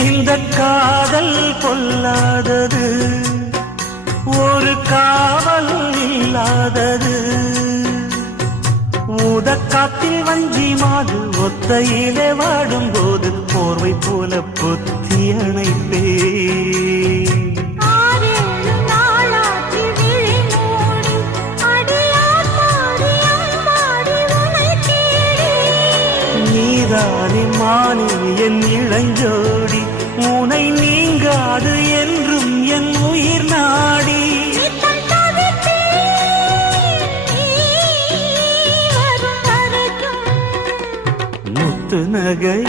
இந்த காதல் பொல்லாதது, ஒரு காவல் இல்லாதது. ஊதக்காத்தில் வஞ்சி மாது ஒத்தையிலே வாடும்போது போர்வை போல பொத்தி அணைப்பே. நீதானே மானே என் இளஞ்சோடி, உனை நீங்காது என்றும் என் உயிர் நாடி. முத்து நகை